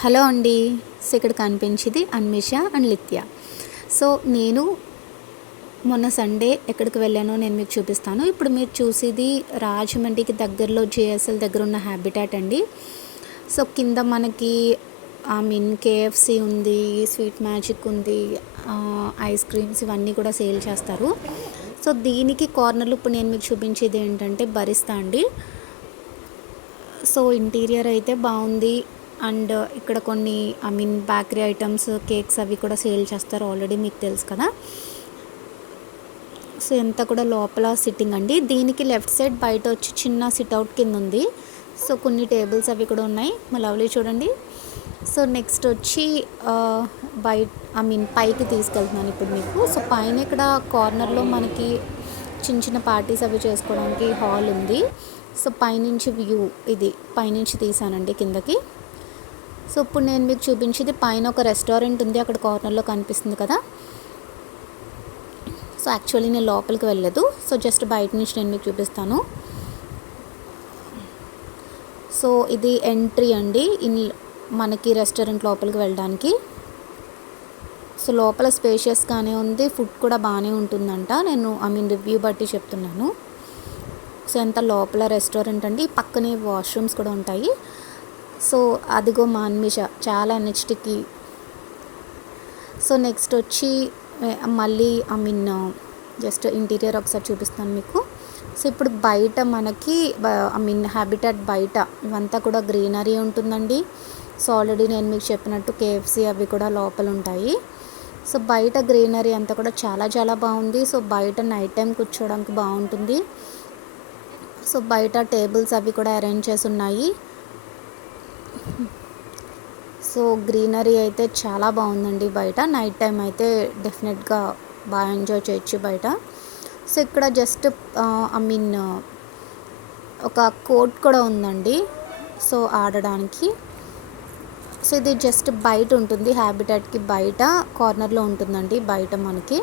Hello అండి. So ఇక్కడ కనిపించేది అన్మిష అండ్ లిత్య. సో నేను మొన్న సండే ఎక్కడికి వెళ్ళానో నేను మీకు చూపిస్తాను. ఇప్పుడు మీరు చూసేది రాజమండ్రికి దగ్గరలో జేఎస్ఎల్ దగ్గర ఉన్న హ్యాబిటాట్ అండి. సో కింద మనకి కేఎఫ్సి ఉంది, స్వీట్ మ్యాజిక్ ఉంది, ఐస్ క్రీమ్స్ ఇవన్నీ కూడా సేల్ చేస్తారు. సో దీనికి కార్నర్లో ఇప్పుడు నేను మీకు చూపించేది ఏంటంటే బరిస్తా అండి. సో ఇంటీరియర్ అయితే బాగుంది. అండ్ ఇక్కడ కొన్ని బేకరీ ఐటమ్స్, కేక్స్ అవి కూడా సేల్ చేస్తారు. ఆల్రెడీ మీకు తెలుసు కదా. సో ఎంత కూడా లోపల సిట్టింగ్ అండి. దీనికి లెఫ్ట్ సైడ్ బయట వచ్చి చిన్న సిట్అవుట్ కింద ఉంది. సో కొన్ని టేబుల్స్ అవి కూడా ఉన్నాయి. మా లవ్లీ చూడండి. సో నెక్స్ట్ వచ్చి బయట పైకి తీసుకెళ్తున్నాను ఇప్పుడు మీకు. సో పైన ఇక్కడ కార్నర్లో మనకి చిన్న చిన్న పార్టీస్ అవి చేసుకోవడానికి హాల్ ఉంది. సో పైనుంచి వ్యూ ఇది పైనుంచి తీసానండి కిందకి. సో ఇప్పుడు నేను మీకు చూపించేది పైన ఒక రెస్టారెంట్ ఉంది, అక్కడ కార్నర్లో కనిపిస్తుంది కదా. సో యాక్చువల్లీ నేను లోపలికి వెళ్ళలేదు. సో జస్ట్ బయట నుంచి నేను మీకు చూపిస్తాను. సో ఇది ఎంట్రీ అండి మనకి రెస్టారెంట్ లోపలికి వెళ్ళడానికి. సో లోపల స్పేషియస్గానే ఉంది, ఫుడ్ కూడా బాగానే ఉంటుందంట. నేను రివ్యూ బట్టి చెప్తున్నాను. సో ఎంత లోపల రెస్టారెంట్ అండి. పక్కనే వాష్రూమ్స్ కూడా ఉంటాయి. సో అదిగో మా అన్మిష చాలా ఎన్హెచ్టీకి. సో నెక్స్ట్ వచ్చి మళ్ళీ జస్ట్ ఇంటీరియర్ ఒకసారి చూపిస్తాను మీకు. సో ఇప్పుడు బయట మనకి హ్యాబిటాట్ బయట ఇవంతా కూడా గ్రీనరీ ఉంటుందండి. సో ఆల్రెడీ నేను మీకు చెప్పినట్టు కేఎఫ్సి అవి కూడా లోపల ఉంటాయి. సో బయట గ్రీనరీ అంతా కూడా చాలా చాలా బాగుంది. సో బయట నైట్ టైం కూర్చోవడానికి బాగుంటుంది. సో బయట టేబుల్స్ అవి కూడా అరేంజ్ చేసి ఉన్నాయి. సో గ్రీనరీ అయితే చాలా బాగుందండి బయట. నైట్ టైం అయితే డెఫినెట్గా బాగా ఎంజాయ్ చేయొచ్చు బయట. సో ఇక్కడ జస్ట్ ఒక కోర్ట్ కూడా ఉందండి, సో ఆడడానికి. సో ఇది జస్ట్ బయట ఉంటుంది, హ్యాబిటాట్కి బయట కార్నర్లో ఉంటుందండి బయట మనకి.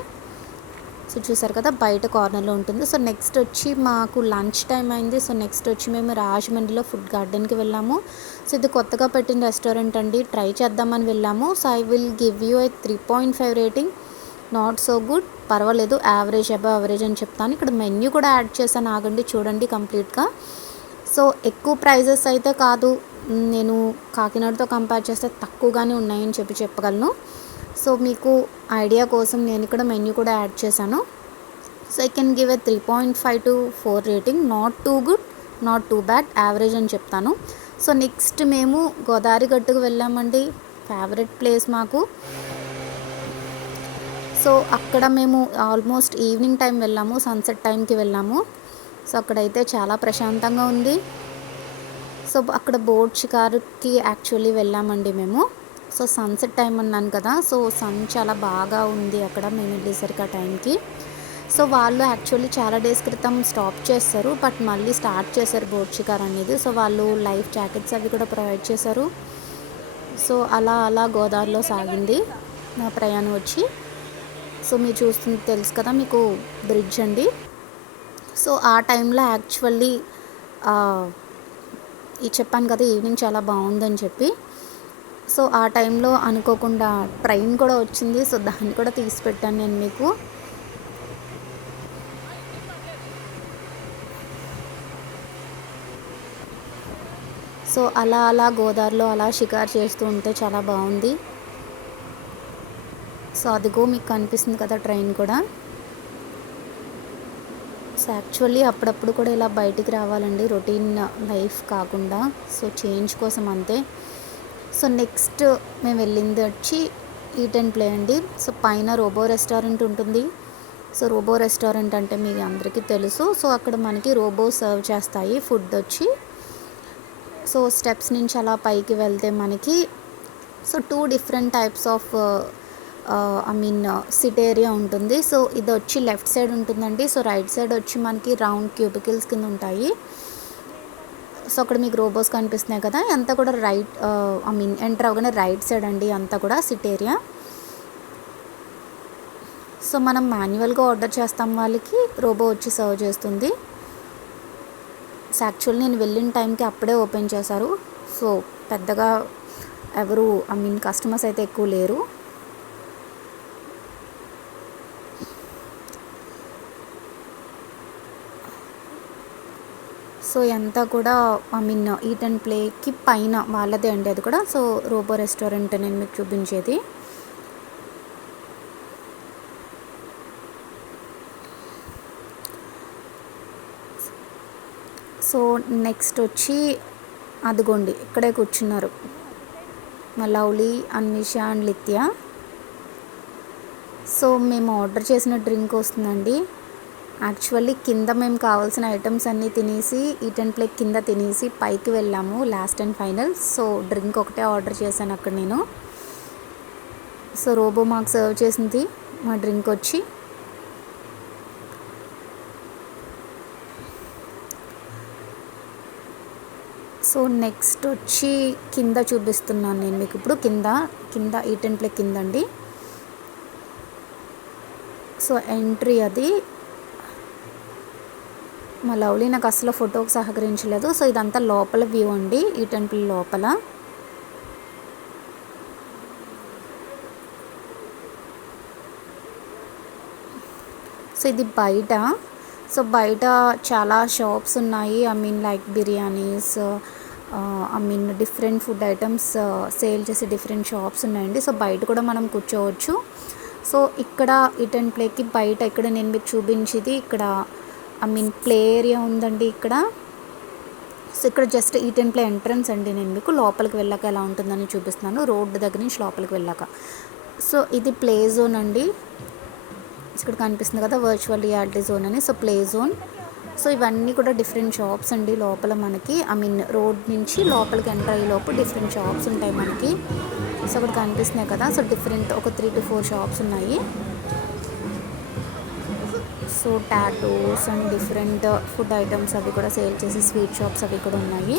సో చూసారు కదా, బయట కార్నర్లో ఉంటుంది. సో నెక్స్ట్ వచ్చి మాకు లంచ్ టైం అయింది. సో నెక్స్ట్ వచ్చి మేము రాజమండ్రిలో ఫుడ్ గార్డెన్కి వెళ్ళాము. సో ఇది కొత్తగా పెట్టిన రెస్టారెంట్ అండి, ట్రై చేద్దామని వెళ్ళాము. So I will give you 3.5 rating. Not so good, పర్వాలేదు, యావరేజ్ అబవ్ యావరేజ్ అని చెప్తాను. ఇక్కడ మెన్యూ కూడా యాడ్ చేశాను, ఆగండి చూడండి కంప్లీట్గా. సో ఎక్కువ ప్రైజెస్ అయితే కాదు, నేను కాకినాడతో కంపేర్ చేస్తే తక్కువగానే ఉన్నాయని చెప్పగలను. సో మీకు ఐడియా కోసం నేను ఇక్కడ మెన్యూ కూడా యాడ్ చేశాను. So I can give 3.5 to 4 rating. Not too good, not too bad, average అని చెప్తాను. సో నెక్స్ట్ మేము గోదావరి గట్టుకు వెళ్ళామండి, ఫేవరెట్ ప్లేస్ మాకు. సో అక్కడ మేము ఆల్మోస్ట్ ఈవినింగ్ టైం వెళ్ళాము, సన్సెట్ టైంకి వెళ్ళాము. సో అక్కడైతే చాలా ప్రశాంతంగా ఉంది. సో అక్కడ బోట్ షికారుకి యాక్చువల్లీ వెళ్ళామండి మేము. సో సన్సెట్ టైం అన్నాను కదా, సో సన్ చాలా బాగా ఉంది అక్కడ మేము వెళ్ళేసరికి ఆ టైంకి. సో వాళ్ళు యాక్చువల్లీ చాలా డేస్ క్రితం స్టాప్ చేస్తారు, బట్ మళ్ళీ స్టార్ట్ చేశారు బోట్ షికార్ అనేది. సో వాళ్ళు లైఫ్ జాకెట్స్ అవి కూడా ప్రొవైడ్ చేశారు. సో అలా అలా గోదావరిలో సాగింది నా ప్రయాణం వచ్చి. సో మీరు చూస్తుంది తెలుసు కదా మీకు, బ్రిడ్జ్ అండి. సో ఆ టైంలో యాక్చువల్లీ చెప్పాను కదా ఈవినింగ్ చాలా బాగుందని చెప్పి. సో ఆ టైంలో అనుకోకుండా ట్రైన్ కూడా వచ్చింది. సో దాన్ని కూడా తీసి పెట్టాను నేను మీకు. సో అలా అలా గోదావరిలో అలా షికారు చేస్తూ ఉంటే చాలా బాగుంది. సో అదిగో మీకు కనిపిస్తుంది కదా ట్రైన్ కూడా. సో యాక్చువల్లీ అప్పుడప్పుడు కూడా ఇలా బయటికి రావాలండి, రొటీన్ లైఫ్ కాకుండా. సో చేంజ్ కోసం అంతే. సో నెక్స్ట్ మేము వెళ్ళింది వచ్చి ఈట్ అండ్ ప్లే అండి. సో పైన రోబో రెస్టారెంట్ ఉంటుంది. సో రోబో రెస్టారెంట్ అంటే మీకు అందరికీ తెలుసు. సో అక్కడ మనకి రోబో సర్వ్ చేస్తాయి ఫుడ్ వచ్చి. సో స్టెప్స్ నుంచి అలా పైకి వెళ్తే మనకి so 2 different types of SIT area ఉంటుంది. సో ఇది వచ్చి లెఫ్ట్ సైడ్ ఉంటుందండి. సో రైట్ సైడ్ వచ్చి మనకి రౌండ్ క్యూబికల్స్ కింద ఉంటాయి. సో అక్కడ మీకు రోబోస్ కనిపిస్తున్నాయి కదా, అంతా కూడా ఎంటర్ అవగానే రైట్ సైడ్ అండి అంతా కూడా సిట్ ఏరియా. సో మనం మాన్యువల్గా ఆర్డర్ చేస్తాం, వాళ్ళకి రోబో వచ్చి సర్వ్ చేస్తుంది. సో యాక్చువల్లీ నేను వెళ్ళిన టైంకి అప్పుడే ఓపెన్ చేశారు. సో పెద్దగా ఎవరు కస్టమర్స్ అయితే ఎక్కువ లేరు. సో ఎంత కూడా ఈట్ అండ్ ప్లేకి పైన వాళ్ళదే అండి అది కూడా. సో రోబో రెస్టారెంట్ నేను మీకు చూపించేది. సో నెక్స్ట్ వచ్చి అదిగోండి ఇక్కడే కూర్చున్నారు మా లవ్లీ, అన్విష అండ్ లిత్య. సో మేము ఆర్డర్ చేసిన డ్రింక్ వస్తుందండి. యాక్చువల్లీ కింద మేము కావాల్సిన ఐటమ్స్ అన్నీ తినేసి ఈట్ అండ్ ప్లే కింద తినేసి పైకి వెళ్ళాము last and final. So drink ఒకటే ఆర్డర్ చేశాను అక్కడ నేను. సో రోబో మాకు సర్వ్ చేసింది మా డ్రింక్ వచ్చి. సో నెక్స్ట్ వచ్చి కింద చూపిస్తున్నాను నేను మీకు ఇప్పుడు. కింద ఈట్ అండ్ ప్లే కింద అండి. సో ఎంట్రీ అది. మా లవ్లీ నాకు అసలు ఫోటోకి సహకరించలేదు. సో ఇదంతా లోపల వ్యూ అండి, ఈట్ అండ్ ప్లే లోపల. సో ఇది బయట. సో బయట చాలా షాప్స్ ఉన్నాయి. Like biryanis, different food items sale చేసే డిఫరెంట్ షాప్స్ ఉన్నాయండి. సో బయట కూడా మనం కూర్చోవచ్చు. సో ఇక్కడ ఈట్ అండ్ ప్లేకి బయట ఇక్కడ నేను మీకు చూపించేది ఇక్కడ ప్లే ఏరియా ఉందండి ఇక్కడ. సో ఇక్కడ just eat and play entrance అండి. నేను మీకు లోపలికి వెళ్ళాక ఎలా ఉంటుందని చూపిస్తున్నాను, రోడ్డు దగ్గర నుంచి లోపలికి వెళ్ళాక. సో ఇది ప్లే జోన్ అండి. ఇక్కడ కనిపిస్తుంది కదా వర్చువల్ రియాలిటీ జోన్ అని. So play zone. సో ఇవన్నీ కూడా డిఫరెంట్ షాప్స్ అండి లోపల మనకి. రోడ్ నుంచి లోపలికి ఎంటర్ అయ్యే లోపు డిఫరెంట్ షాప్స్ ఉంటాయి మనకి. సో అక్కడ కనిపిస్తున్నాయి కదా. సో డిఫరెంట్ ఒక 3 to 4 షాప్స్ ఉన్నాయి. So tattoos and different food items అవి కూడా సేల్ చేసి స్వీట్ షాప్స్ అవి కూడా ఉన్నాయి.